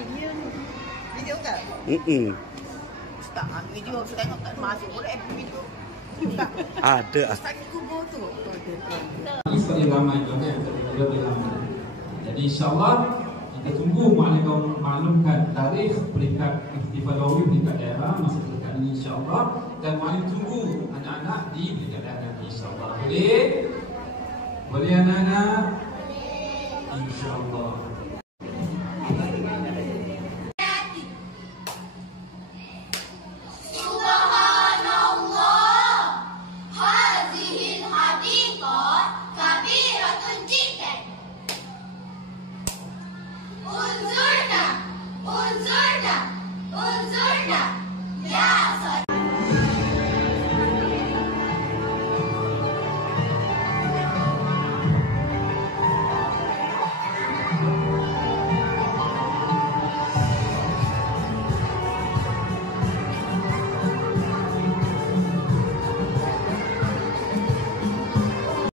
Video kan? Tak, video saya tengok tak masuk. Boleh video. Ada. Ustaz kubur tu. Ini sekali ramai juga yang lebih ramai. Jadi insyaAllah kita tunggu maklumkan tarikh peringkat Ihtifadawi peringkat daerah masa peringkat ini insyaAllah. Dan maklum tunggu anak-anak di peringkat daerah insyaAllah. Boleh? Boleh anak-anak?